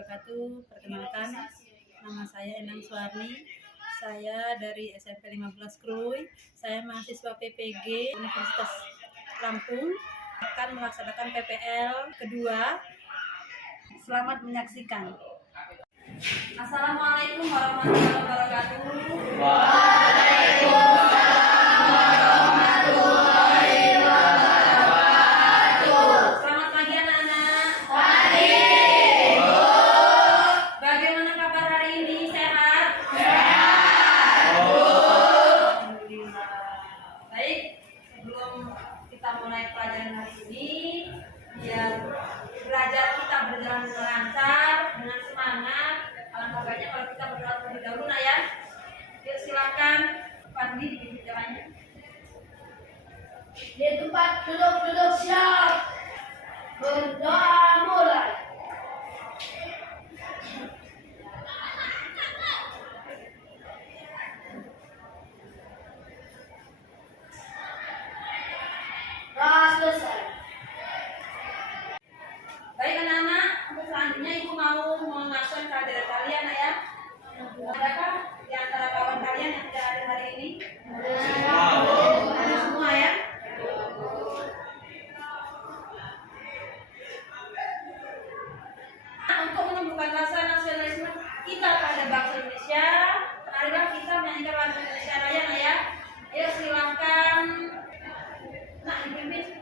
wabarakatuh. Perkenalkan, nama saya Endang Suwarni. Saya dari SMP 15 Krui. Saya mahasiswa PPG Universitas Lampung. Akan melaksanakan PPL kedua. Selamat menyaksikan. Assalamualaikum warahmatullahi wabarakatuh. Mulai pelajaran hari ini, biar belajar kita berjalan dengan lancar, dengan semangat. Alangkah baiknya kalau kita berdoa terlebih dahulu, nah ya. Yuk silakan, Fadli di jalannya. Di tempat duduk siap. Berdoa mulai. Selesai. Baik anak-anak, untuk selanjutnya Ibu mau mengakseskan kehadiran kalian ya. Adakah di antara kawan kalian yang tidak ada hari ini? Ada semua ya. Untuk menumbuhkan rasa nasionalisme kita pada bangsa Indonesia, marilah kita menyanyikan lagu Indonesia Raya ya. Ayo silakan. Nah, dipimpin.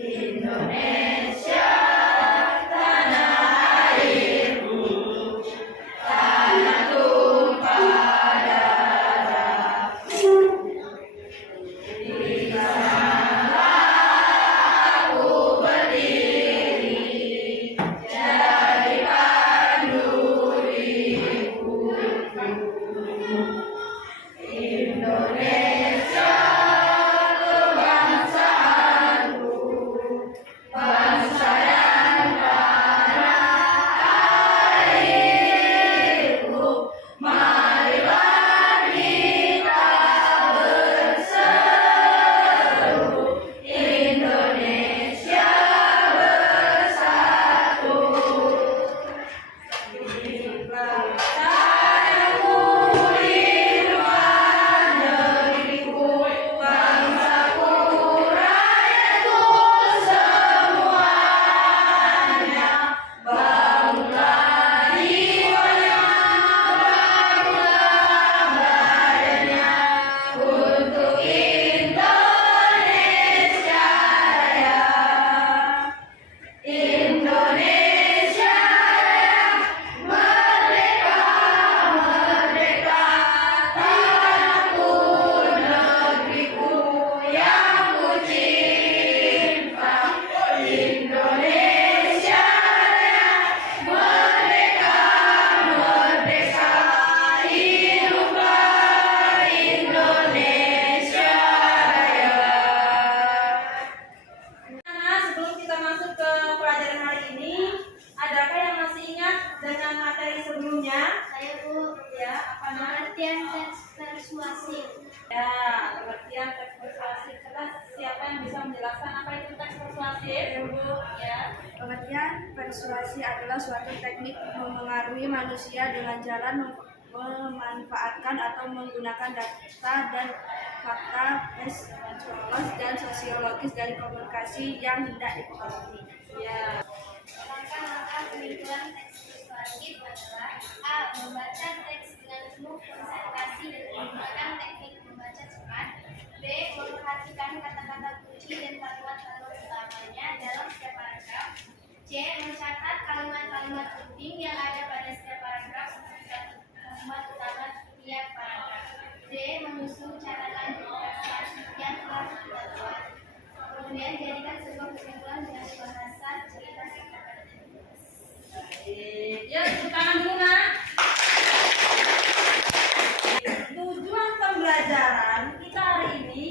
Indonesia, tanah airku, tanah tumpah darahku. Di sanalah aku berdiri, jadi panduriku. Indonesia, bangsa yang tanah airku, marilah kita berseru, Indonesia bersatu. Sayangku di luar negeriku, bangsaku, rakyatku semuanya, bangunlah jiwanya, bangunlah badannya untuk Indonesia Raya. Indonesia merdeka, merdeka, tanahku, negeriku yang ku cinta. Indonesia merdeka, merdeka, hiduplah Indonesia Raya. Nah, sebelum kita masuk ke pelajaran hari ini, adakah yang masih ingat dengan materi sebelumnya? Saya Bu, Ya, apa namanya? pengertian teks persuasif. Ya, pengertian teks persuasif. Siapa yang bisa menjelaskan apa itu teks persuasif? Bu, ya. Pengertian persuasi adalah suatu teknik memengaruhi manusia dengan jalan memanfaatkan atau menggunakan data dan fakta tekstualis dan sosiologis dari komunikasi yang hendak dipengaruhi. Ya. Langkah-langkah pengumpulan teks persuasif adalah A. Membaca teks dengan penuh konsentrasi dan menggunakan teknik membaca cepat. B. Memperhatikan kata-kata kunci dan kalimat-kalimat utamanya dalam setiap paragraf. C. Mencatat kalimat-kalimat penting yang ada pada setiap paragraf seperti kalimat utama tiap paragraf. D. Menyusun catatan persuasif yang telah kita buat. Kemudian jadikan sebuah kesimpulan dengan bahasa cerita singkat. Ya, tepuk tangan dulu, Nak. Tujuan pembelajaran kita hari ini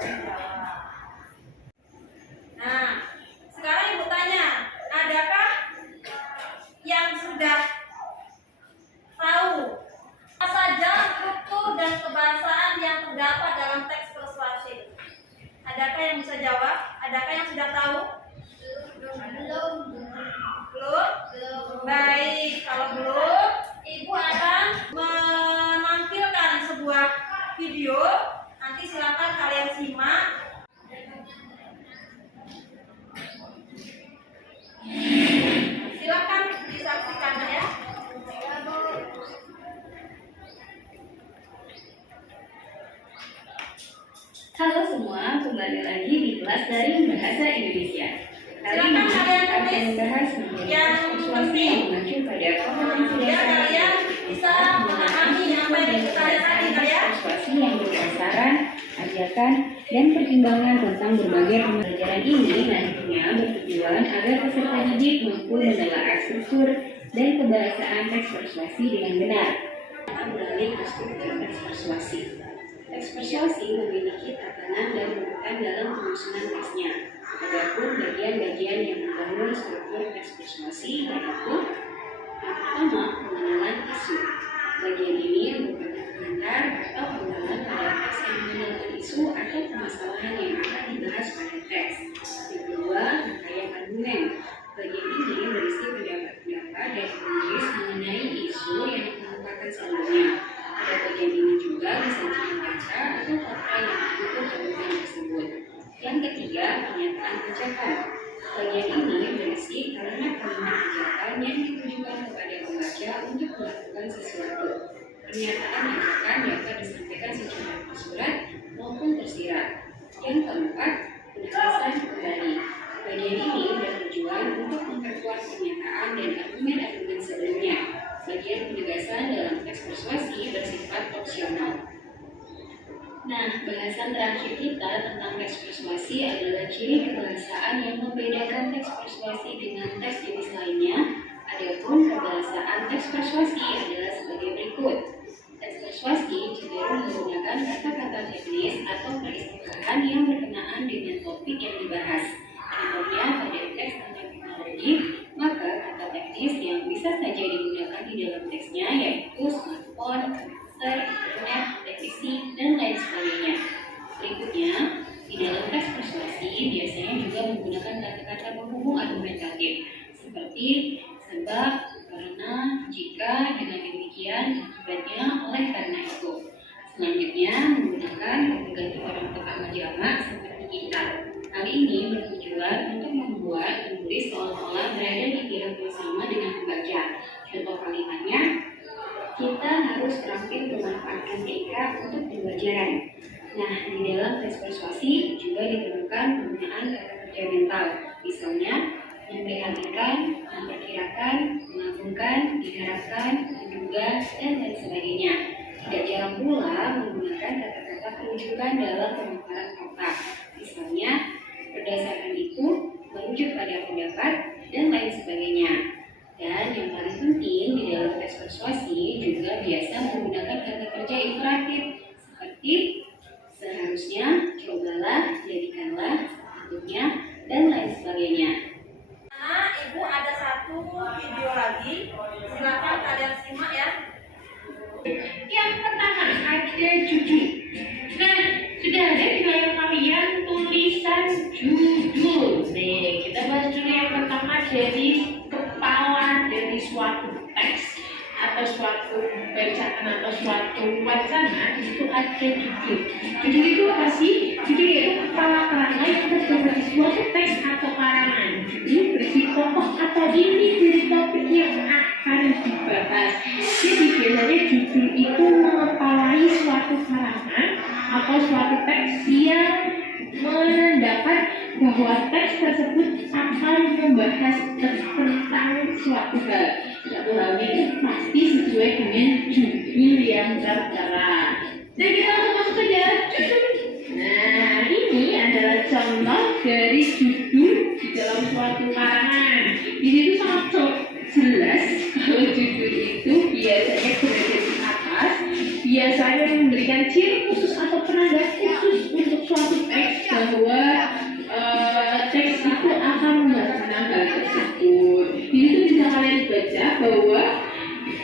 menjawab. Nah, sekarang Ibu tanya, adakah yang sudah tahu apa saja struktur dan kebahasaan yang terdapat dalam teks persuasif? Adakah yang bisa jawab? Adakah yang sudah tahu? Belum. Belum? Baik, kalau belum, Ibu akan menampilkan sebuah video. Nanti silakan kalian simak. Silakan disaksikan ya. Halo semua, kembali lagi di kelas Daring Bahasa Indonesia. Kali ini Silakan kalian akan tulis membahas mengenai yang persuasi yang mengacu pada kompetensi biar dasar kalian bisa memahami apa yang kita lihat tadi kalian. persuasi yang berdasarkan ajakan dan pertimbangan tentang berbagai pembelajaran ini nantinya bertujuan agar peserta didik mampu menelaah struktur dan kebahasaan teks persuasi dengan benar. Kita beralih ke struktur teks persuasi. Teks persuasi memiliki tatanan dan urutan dalam penyusunan teksnya. Adapun bagian-bagian yang membangun struktur teks persuasi yaitu yang pertama, pengenalan isu. Bagian ini merupakan pengantar atau pengenalan pada teks yang mengenalkan isu atau permasalahan yang akan dibahas pada teks. Yang kedua, rangkaian argumen. Bagian ini berisi pendapat-pendapat dari penulis mengenai isu yang dikemukakan sebelumnya. Pada bagian ini juga disajikan data atau fakta yang mendukung argumen tersebut. Yang ketiga, pernyataan ajakan. Bagian ini berisi kalimat-kalimat ajakan yang ditujukan kepada pembaca untuk melakukan sesuatu. Pernyataan ajakan dapat disampaikan secara tersurat maupun tersirat. Yang keempat, penegasan kembali. Bagian ini bertujuan untuk memperkuat pernyataan dan argumen-argumen sebelumnya. Bagian penegasan dalam teks persuasi bersifat opsional. Nah, bahasan terakhir kita tentang teks persuasi adalah ciri kebahasaan yang membedakan teks persuasi dengan teks jenis lainnya. Adapun kebahasaan teks persuasi adalah sebagai berikut. Teks persuasi cenderung menggunakan kata-kata teknis atau peristilahan yang berkenaan dengan topik yang dibahas. Contohnya pada teks tentang teknologi, maka kata teknis yang bisa saja digunakan di dalam teksnya yaitu smartphone, komputer, internet, televisi, dan lain sebagainya. Berikutnya, di dalam teks persuasi biasanya juga menggunakan kata-kata penghubung argumentatif seperti sebab, karena, jika, dengan demikian, akibatnya, oleh karena itu. Selanjutnya, menggunakan pengganti orang pertama jamak seperti kita. Hal ini bertujuan untuk membuat penulis seolah-olah berada di pihak yang sama dengan pembaca. Contoh kalimatnya, kita harus terampil memanfaatkan TK untuk pembelajaran. Nah, di dalam teks persuasi juga ditemukan penggunaan kata kerja mental. Misalnya, memprihatinkan, memperkirakan, mengagumkan, diharapkan, menduga, dan lain sebagainya. Tidak jarang pula menggunakan kata-kata perujukan dalam pemaparan fakta. Misalnya, berdasarkan itu, merujuk pada pendapat, dan lain sebagainya. Dan yang paling penting di dalam teks persuasi juga biasa menggunakan kata kerja imperatif seperti seharusnya, cobalah, jadikanlah, sepatutnya, dan lain sebagainya. Nah, Ibu ada satu video lagi, silakan kalian simak ya. Yang pertama ada judul. Nah, sudah ada di layar kalian tulisan judul. Nih, kita bahas dulu yang pertama dari kepala dari suatu teks atau suatu bacaan atau suatu wacana itu ada judul. Judul itu apa sih? Judul itu kepala kerangka yang terdapat di suatu teks atau karangan. Judul berisi tokoh atau inti dari topik yang akan dibahas. Jadi biasanya judul itu mengepalai suatu karangan atau suatu teks yang mendapat bahwa teks tersebut akan membahas tentang suatu hal. Suatu hal itu pasti sesuai dengan judul yang tertera. Dan kita langsung masuk ke dalam judul. Nah, ini adalah contoh dari judul di dalam suatu karangan. Di situ sangat jelas kalau judul itu biasanya berada di atas, biasanya memberikan ciri khusus atau penanda khusus untuk suatu teks bahwa teks itu akan membahas tentang hal tersebut. Di situ bisa kalian baca bahwa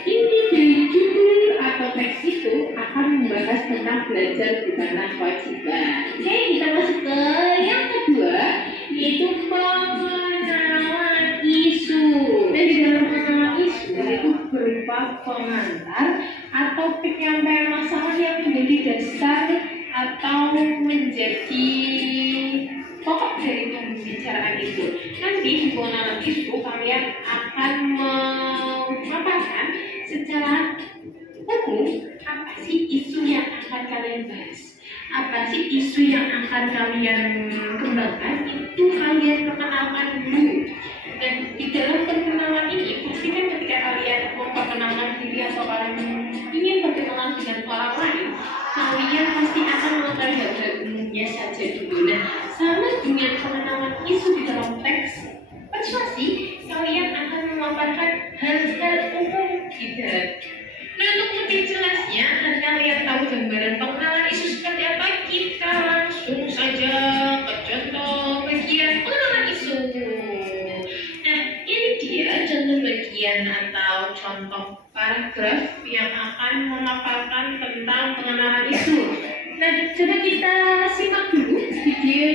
inti dari judul atau teks itu akan membahas tentang belajar bukanlah kewajiban. Oke, kita masuk ke yang kedua, yaitu pengenalan isu. Dan di dalam pengenalan isu itu berupa pengantar atau penyampaian masalah yang menjadi dasar atau menjadi pokok dari pembicaraan itu. Nanti di pengenalan isu kalian akan memaparkan secara umum apa sih isu yang akan kalian bahas, apa sih isu yang akan kalian kembangkan, itu kalian perkenalkan dulu. Dan di dalam perkenalan ini pastikan ketika kalian memperkenalkan diri atau kalian ingin berkenalan dengan orang lain, kalian pasti akan melakukan hal-hal umumnya saja dulu. Nah, sama dengan pengenalan isu di dalam teks persuasi, kalian akan memaparkan hal-hal umum di dalam. Nah, untuk lebih jelasnya, dan kalian tahu gambaran pengenalan isu seperti apa, kita langsung saja ke contoh bagian pengenalan isu. Nah, ini dia contoh bagian atau contoh paragraf yang akan memaparkan tentang pengenalan isu. Nah, coba kita simak dulu video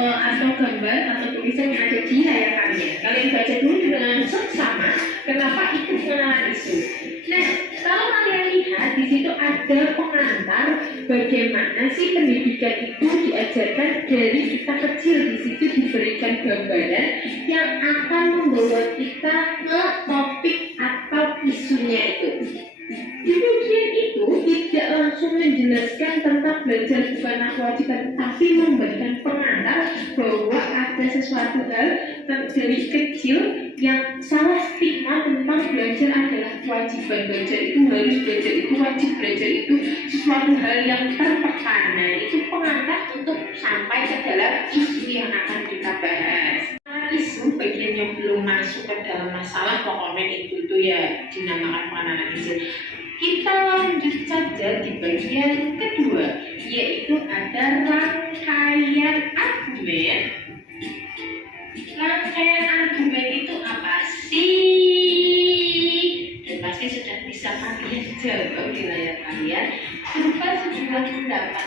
atau gambar atau tulisan yang ada di layar kalian. Kalian baca dulu dengan seksama kenapa itu pengenalan isu. Nah, kalau kalian lihat di situ ada pengantar bagaimana sih pendidikan itu diajarkan dari kita kecil. Di situ diberikan gambaran yang akan membawa kita ke topik atau isunya itu. Di bagian itu tidak langsung menjelaskan tentang belajar bukanlah kewajiban, tapi memberikan pengantar bahwa ada sesuatu hal dari kecil yang salah stigma tentang belajar adalah kewajiban. Belajar itu harus, belajar itu wajib, belajar itu sesuatu hal yang tertekan. Nah, itu pengantar untuk sampai ke dalam isu yang akan kita bahas. Isu bagian yang belum masuk ke dalam masalah pokoknya itu ya dinamakan pengenalan isu. Kita lanjut saja di bagian kedua, yaitu ada rangkaian argumen. Rangkaian argumen itu apa sih? Dan pasti sudah bisa kalian jawab di layar kalian berupa sejumlah pendapat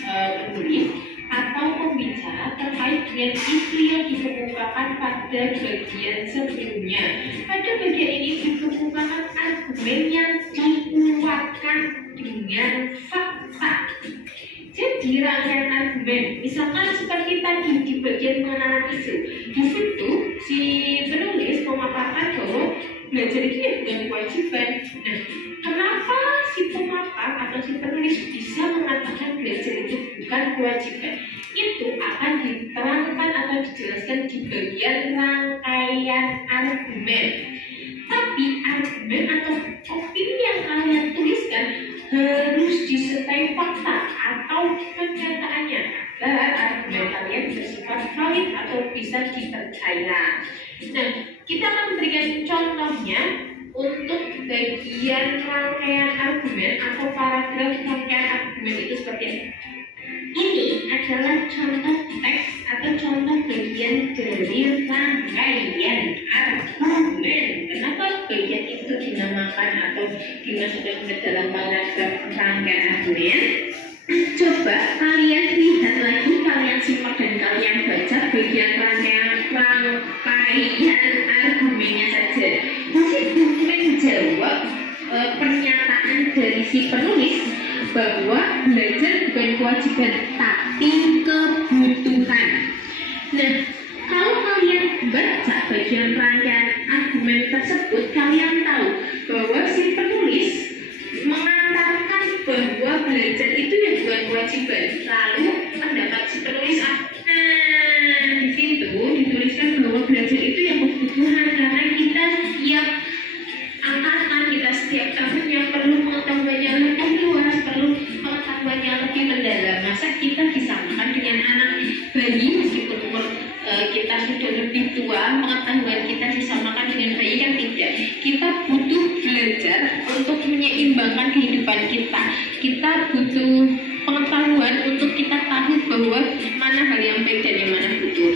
penulis atau pembicara terkait dengan isu yang dikemukakan pada bagian sebelumnya. Pada bagian ini dikemukakan argumen yang dikuatkan dengan fakta. Jadi rangkaian argumen, misalkan seperti tadi di bagian pengenalan isu, di situ si penulis memaparkan bahwa belajar itu ya bukan kewajiban. Nah, kenapa si pemapar atau si penulis bisa mengatakan belajar itu bukan kewajiban? Itu akan diterangkan atau dijelaskan di bagian rangkaian argumen. Tapi argumen atau opini yang kalian tuliskan harus disertai fakta atau kenyataannya agar argumen kalian bersifat valid atau bisa dipercaya. Nah, kita akan berikan contohnya untuk bagian rangkaian argumen atau paragraf rangkaian argumen itu seperti ini. Ini adalah contoh teks atau contoh bagian dari rangkaian argumen. Kenapa bagian itu dinamakan atau dimasukkan ke dalam paragraf rangkaian argumen? Coba kalian lihat lagi, kalian simak dan kalian baca bagian rangkaian argumennya saja. Masih menjawab pernyataan dari si penulis bahwa belajar bukan kewajiban tapi kebutuhan. Nah, kalau kalian baca bagian rangkaian argumen tersebut, kalian tahu bahwa si penulis mengantarkan bahwa belajar itu ya bukan kewajiban. Lalu pendapat si penulis di situ dituliskan bahwa belajar itu ya kebutuhan, karena kita setiap angkatan, kita setiap tahun yang perlu pengetahuannya lebih luas, perlu pengetahuannya lebih mendalam. Masa kita disamakan dengan anak bayi meskipun umur kita sudah lebih tua, pengetahuan kita disamakan dengan bayi kan tidak. Kita butuh belajar untuk menyeimbangkan kehidupan kita. Kita butuh pengetahuan untuk kita tahu bahwa bahwa mana hal yang baik dan yang mana butuh.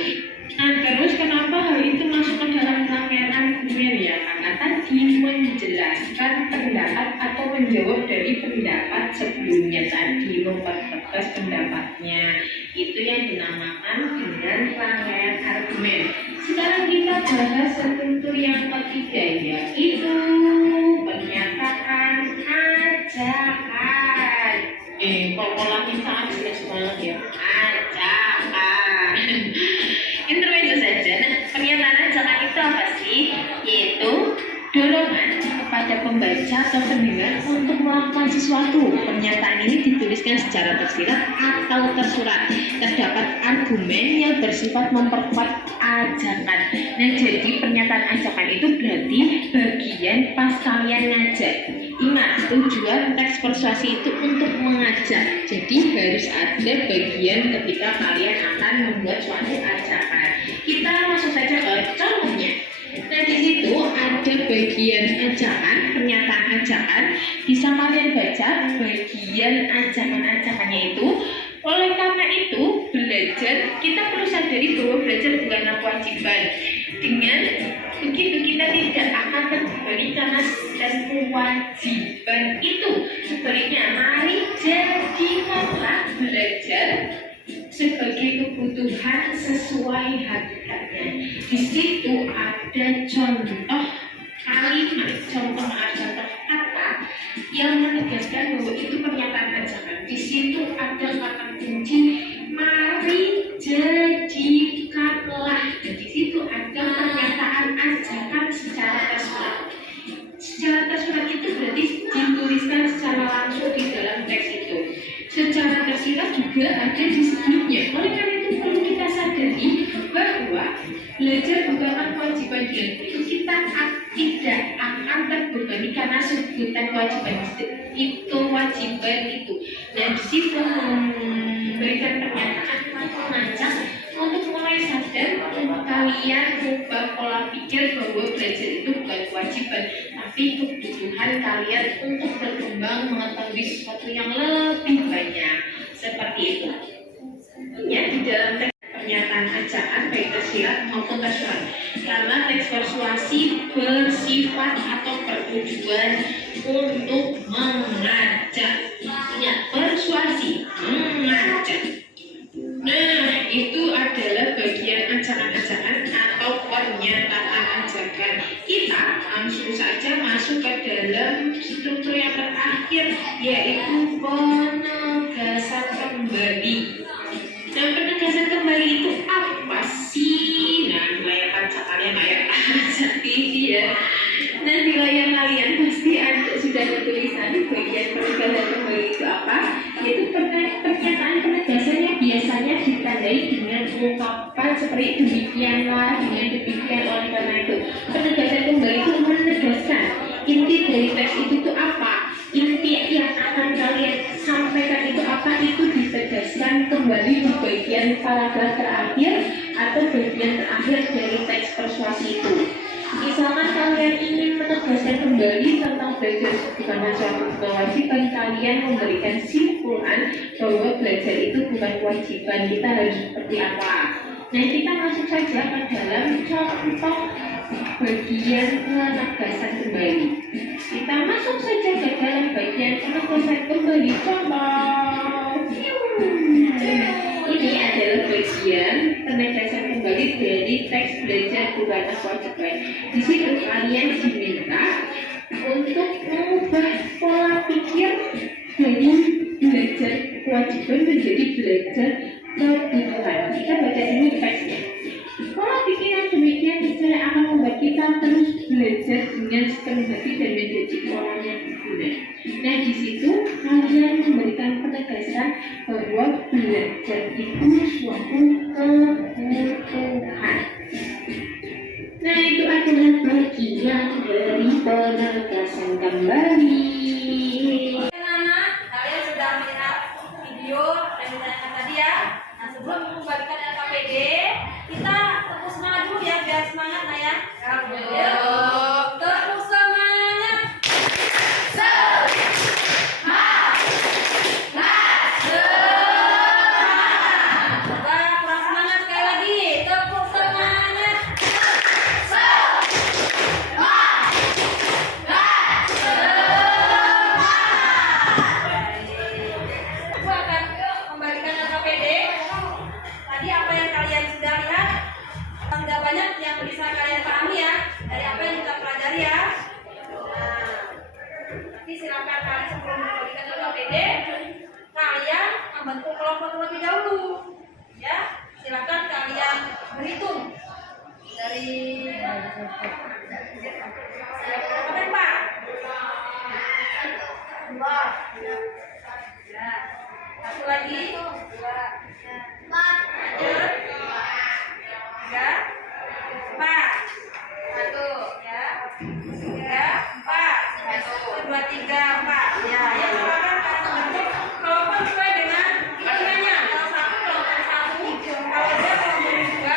Nah, terus kenapa hal itu masuk ke dalam rangkaian argumen ya? Karena tadi menjelaskan pendapat atau menjawab dari pendapat sebelumnya tadi, mempertegas pendapatnya. Itu yang dinamakan dengan rangkaian argumen. Sekarang kita bahas struktur yang ketiga, yaitu pernyataan ajakan. Pola kita jelas banget ya. Ajakan. Intermezzo saja. Nah, pernyataan ajakan itu apa sih? Yaitu dorongan kepada pembaca atau pendengar untuk melakukan sesuatu. Pernyataan ini dituliskan secara tersirat atau tersurat. Terdapat argumen yang bersifat memperkuat ajakan. Nah, jadi pernyataan ajakan itu berarti bagian pas kalian ngajak. Ingat, tujuan teks persuasi itu untuk mengajak. Jadi harus ada bagian ketika kalian akan membuat suatu ajakan. Kita langsung saja ke contohnya. Nah, di situ ada bagian ajakan, pernyataan ajakan. Bisa kalian baca bagian ajakan-ajakannya itu. Oleh karena itu, belajar, kita perlu sadari bahwa belajar bukanlah kewajiban. Dengan begitu kita tidak akan terbebani karena dan kewajiban itu. Sebaliknya, mari jadikanlah belajar sebagai kebutuhan sesuai hakikatnya. Di situ ada contoh kalimat, contoh kata yang menegaskan bahwa itu pernyataan ajakan. Di situ ada kata kunci mari jadikanlah. Dan di situ ada pernyataan ajakan secara tersurat. Secara tersurat itu berarti dituliskan secara langsung di dalam teks itu. Secara tersirat juga ada di sebelumnya. Oleh karena itu perlu kita sadari bahwa belajar bukanlah kewajiban, dan itu kita tidak akan terbebani karena sebutan kewajiban itu wajiban itu. Dan di situ memberikan pernyataan atau mengajak untuk mulai sadar kalian ubah pola pikir bahwa belajar itu bukan kewajiban, tapi kebutuhan kalian untuk berkembang mengetahui sesuatu yang lebih banyak. Seperti itu. Ya, di dalam teks pernyataan ajakan baik tersirat maupun tersurat. Karena teks persuasi bersifat atau bertujuan untuk mengajak. Ya, persuasi mengajak. Nah, itu adalah bagian ajakan-ajakan atau pernyataan ajakan. Kita langsung saja masuk ke dalam struktur yang terakhir, yaitu penegasan kembali. Nah, penegasan kembali itu apa sih? Nah, di layar kaca kalian ini ya. Nah, di layar kalian pasti ada sudah ada tulisan bagian penegasan kembali itu apa? Yaitu pernyataan penegasan yang biasanya ditandai dengan ungkapan seperti demikianlah, dengan demikian. Oleh karena itu, penegasan kembali itu menegaskan inti dari teks itu tuh apa, inti yang akan kalian sampaikan itu apa, itu ditegaskan kembali di bagian paragraf terakhir atau bagian terakhir dari teks persuasi itu. Misalkan kalian ingin menegaskan kembali tentang belajar bukanlah suatu kewajiban, kalian memberikan kesimpulan bahwa belajar itu bukan kewajiban, kita harus seperti apa. Nah, kita masuk saja ke dalam contoh bagian penegasan kembali. Kita masuk saja ke dalam bagian penegasan kembali. Contoh. Ini adalah bagian penegasan kembali dari teks belajar bukanlah kewajiban. Di situ kalian diminta untuk mengubah pola pikir dari belajar kewajiban menjadi belajar kebutuhan. Kita baca dulu teksnya. Pola pikir yang demikian misalnya akan membuat kita terus belajar dengan sepenuh hati dan menjadi orang yang berguna. Nah, di situ kalian memberikan penegasan bahwa belajar itu suatu kebutuhan. Nah, itu adalah bagian dari penegasan kembali. Anak-anak, kalian sudah melihat video dan ditanyakan tadi ya. Nah, sebelum membagikan LKPD, kita tepuk semangat dulu ya, biar semangat lah ya. Tepuk semangat. terlebih dahulu. Ya, silakan kalian berhitung dari sampai 4. 2. Ya. Satu lagi. 2. 4. Lanjut. 3. 4. 1. Ya. 3. 4. 1, 2, 3, 4. Ya, ya silakan kalian membentuk kelompok sesuai dengan hitungannya. Kalau 1 kelompok 1, kalau dia kelompok 2,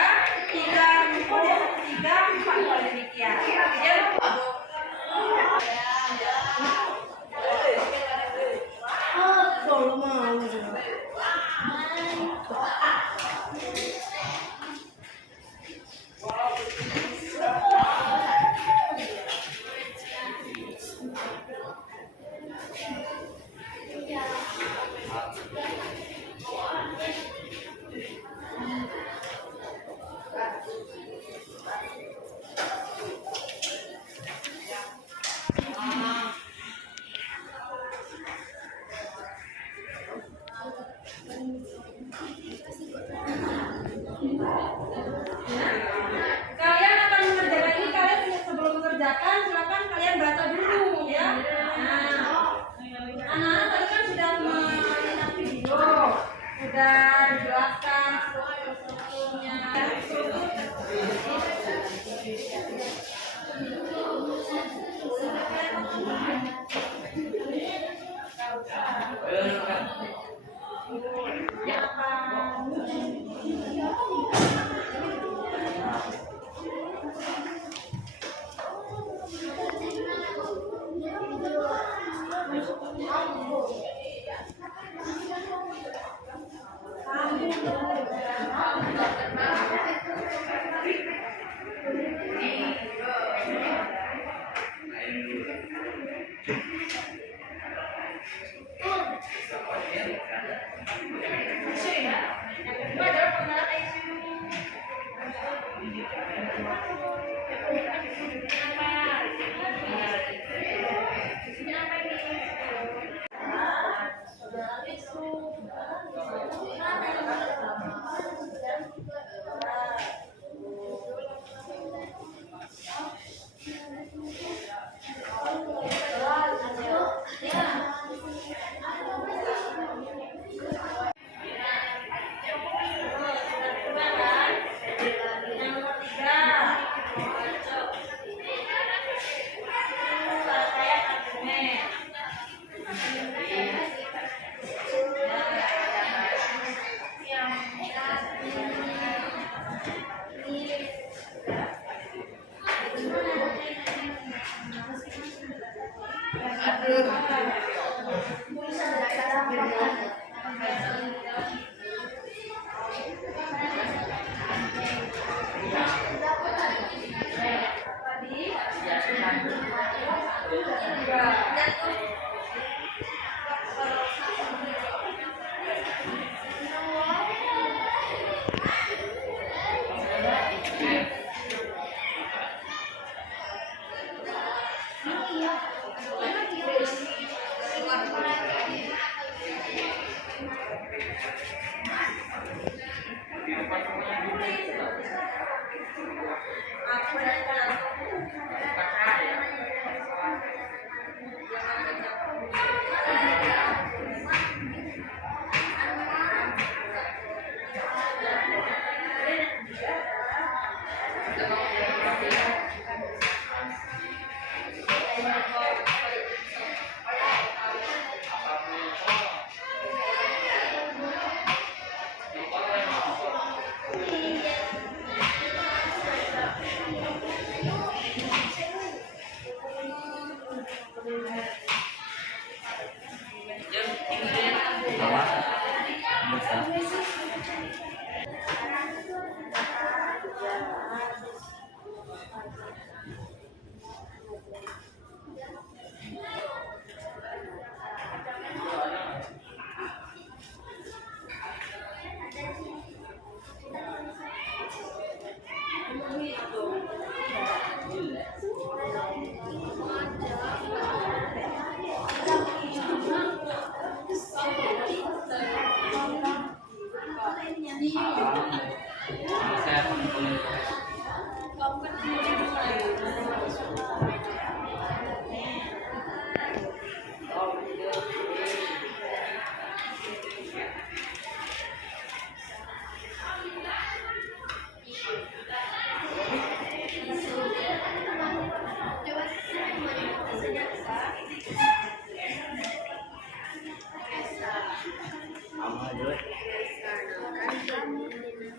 3 rumput ya 3, 4 kalau demikian. Ya, kalian akan mengerjakan ini, kalian sebelum mengerjakan silakan kalian baca dulu ya. Nah, anak-anak tadi kan sudah melihat video, sudah jelaskan strukturnya.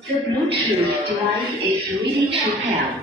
The Bluetooth device is ready to pair.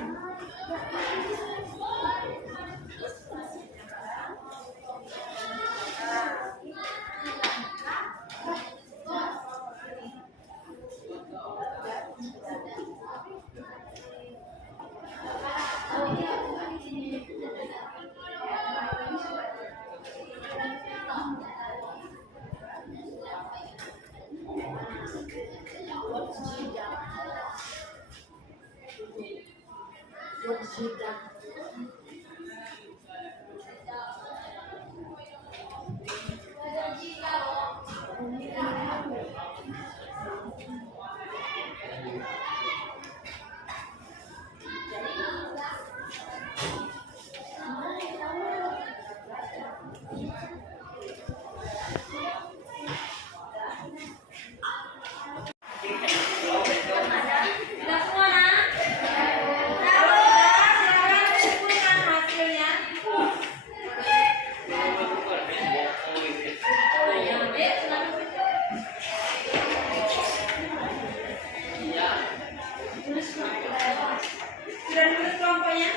Sudah semua nak? Kalau sudah, silakan kumpulkan hasilnya. Ya, Dek, silakan. Sudah ditulis kelompoknya?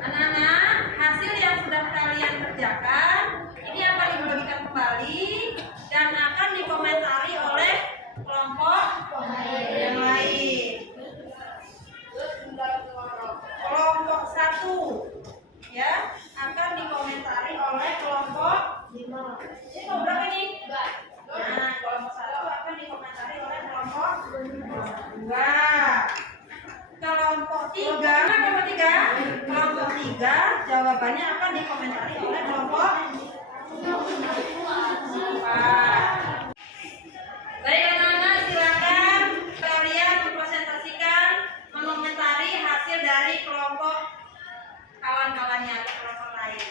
Anak-anak, hasil yang sudah kalian kerjakan ini akan dibagikan kembali dan akan dikomentari oleh kelompok yang lain. Kelompok 1 ya akan dikomentari oleh kelompok 5. Ini kelompok berapa nih? Nah, kelompok 1 akan dikomentari oleh kelompok 2. Kelompok 3 jawabannya akan dikomentari oleh kelompok 4. Baik anak-anak, silakan kalian mempresentasikan, mengomentari hasil dari kelompok kawan-kawannya atau kelompok lain.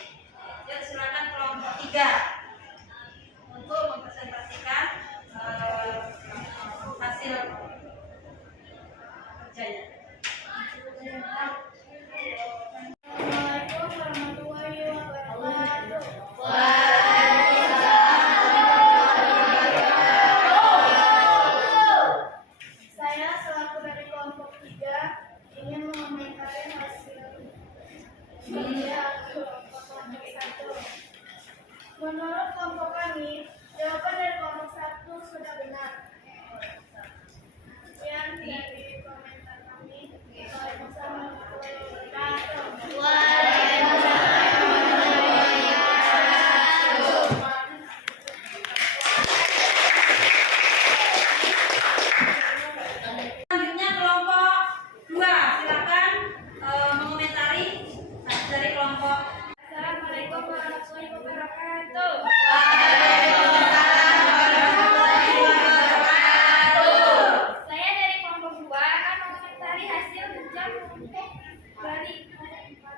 Ya, silakan kelompok 3 untuk mempresentasikan hasil kerjanya. Assalamualaikum warahmatullahi wabarakatuh. Saya selaku dari kelompok 3 ingin mengomentari hasil kerja kelompok 1. Menurut kelompok kami, jawaban dari kelompok 1 sudah benar. Sekian dari komentar kami. Waalaikumsalam warahmatullahi wabarakatuh. Selanjutnya kelompok 2, silakan mengomentari hasil dari kelompok. Assalamualaikum warahmatullahi wabarakatuh. Saya dari kelompok 2 akan mengomentari hasil kerja kelompok dari kelompok 4.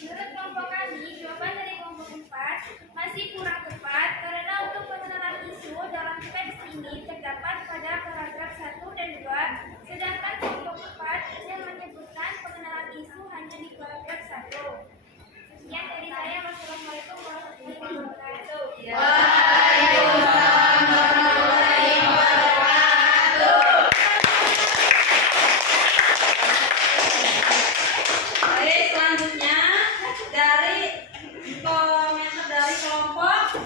Menurut kelompok kami, jawaban dari kelompok 4 masih kurang tepat karena untuk pengenalan isu dalam teks ini terdapat pada paragraf 1 dan 2, sedangkan kelompok 4 hanya menyebutkan pengenalan isu hanya di paragraf 1. Sekian dari saya. Wassalamualaikum warahmatullahi wabarakatuh. Baik, selanjutnya dari komentar dari kelompok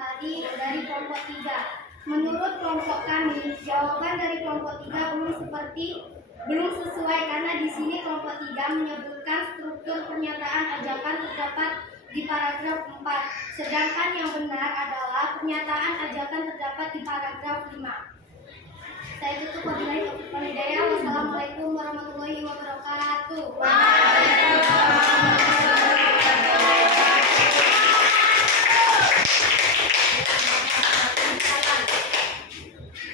kembali dari kelompok 3. Menurut kelompok kami, jawaban dari kelompok 3 belum sesuai karena di sini kelompok 3 menyebutkan struktur pernyataan ajakan terdapat di paragraf 4. Sedangkan yang benar adalah pernyataan ajakan terdapat di paragraf 5. Saya tutup wabillahi taufiq wal hidayah. Wassalamualaikum warahmatullahi wabarakatuh.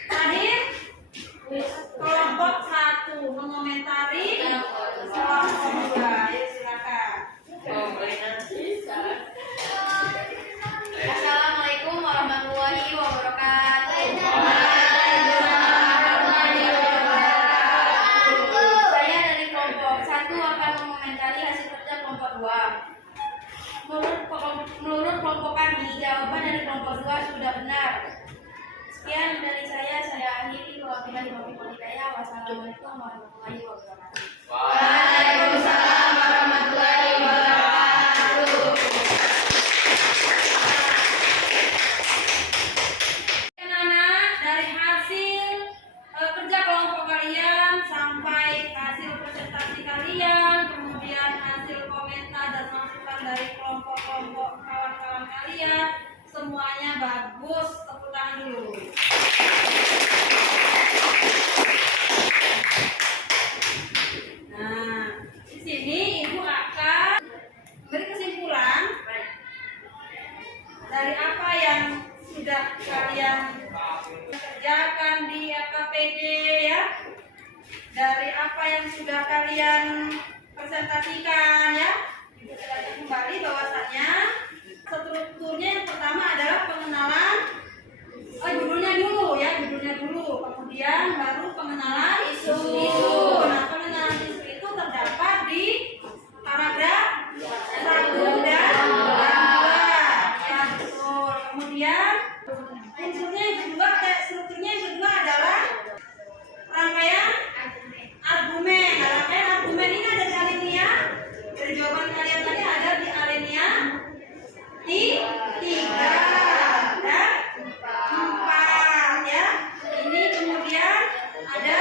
Terakhir, kelompok 1 mengomentari kelompok 2. Ayo silakan. Assalamualaikum warahmatullahi wabarakatuh. Saya dari kelompok 1 akan mengomentari hasil kerja kelompok 2. Menurut kelompok kami, jawaban dari kelompok 2 sudah benar. Sekian dari saya akhiri. Wabillahi taufiq wal hidayah. Wassalamualaikum warahmatullahi wabarakatuh. Waalaikumsalam warahmatullahi wabarakatuh. Anak-anak, dari hasil kerja kelompok kalian sampai hasil presentasi kalian, kemudian hasil komentar dan masukan dari kelompok-kelompok kawan-kawan kalian, semuanya bagus. Tepuk tangan dulu. Nah, di sini Ibu akan beri kesimpulan dari apa yang sudah kalian kerjakan di FKPD ya, dari apa yang sudah kalian presentasikan ya. Ibu tegaskan kembali bahwasannya strukturnya yang pertama adalah pengenalan judulnya dulu, kemudian baru pengenalan isu. Nah, pengenalan isu itu terdapat di paragraf 1 dan 2. Ya, betul. Kemudian strukturnya yang kedua adalah rangkaian argumen. Nah, rangkaian argumen ini ada di alinea. Dari jawaban kalian tadi ada di alinea 3 dan 4 ya. Ini kemudian ada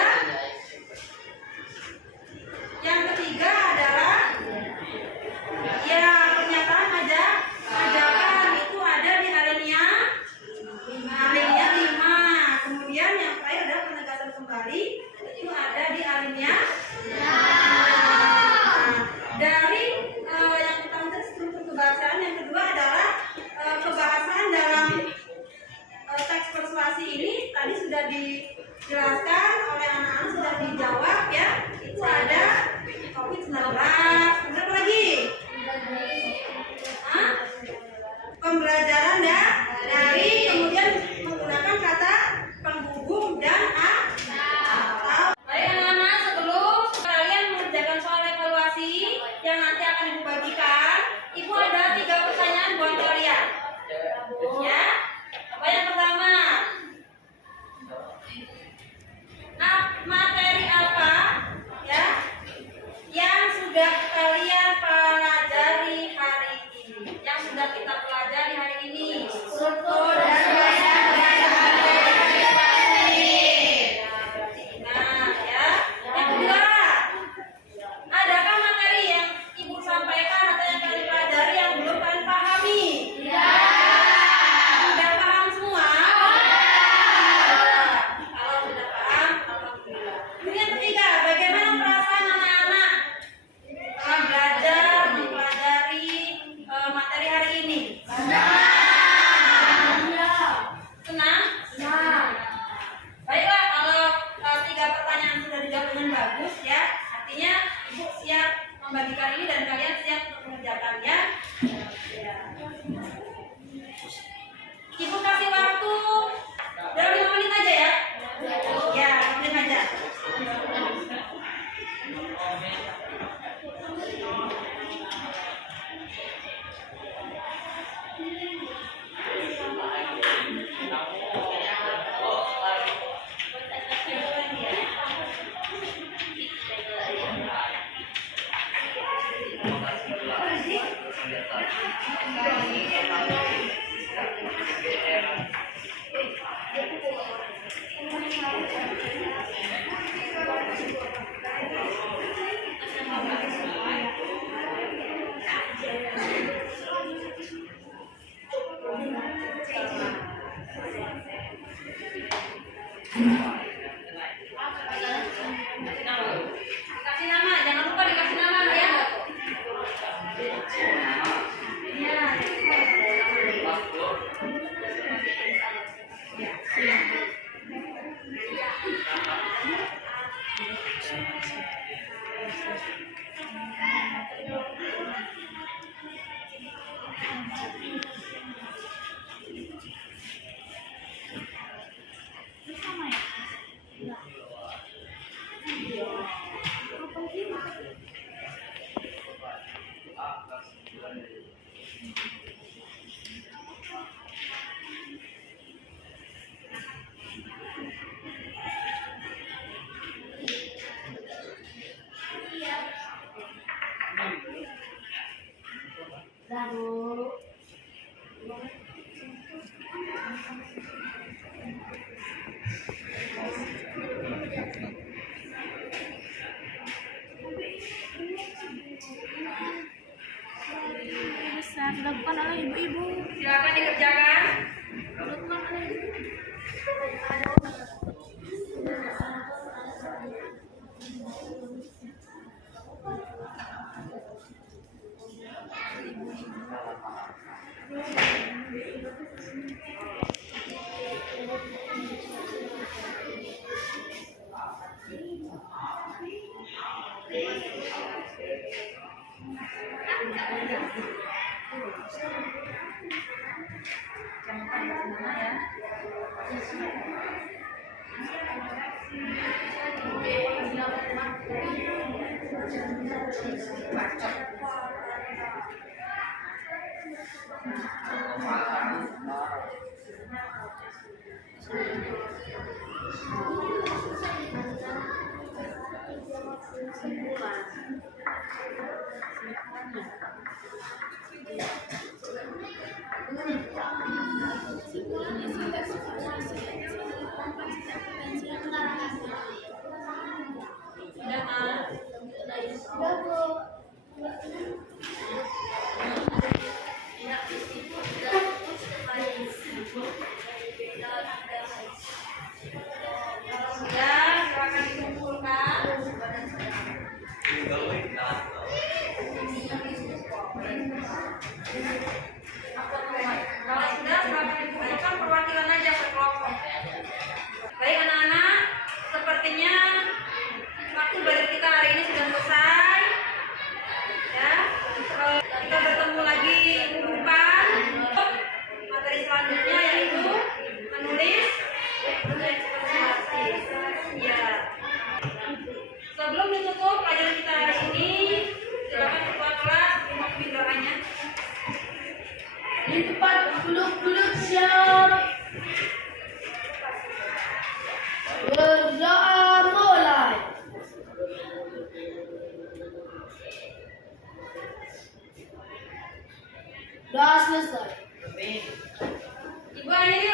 yang ketiga adalah ya pernyataan ajakan, itu ada di alinea Kasih nama, jangan lupa dikasih nama ya. Dilakukan oleh ibu-ibu. Silakan dikerjakan. Jangan lupa dikasih nama ya. Kalau sudah, silakan dikumpulkan perwakilan aja per kelompok. Baik anak-anak, sepertinya waktu belajar kita hari ini sudah selesai. Ya, kita bertemu lagi minggu depan. Materi selanjutnya yaitu menulis ekspresi. Ya. Sebelum ditutup pelajaran kita hari ini, silakan ketua kelas memimpin doanya. Di tempat duduk siap. Berdoa mulai. Doa selesai. Ibu Aini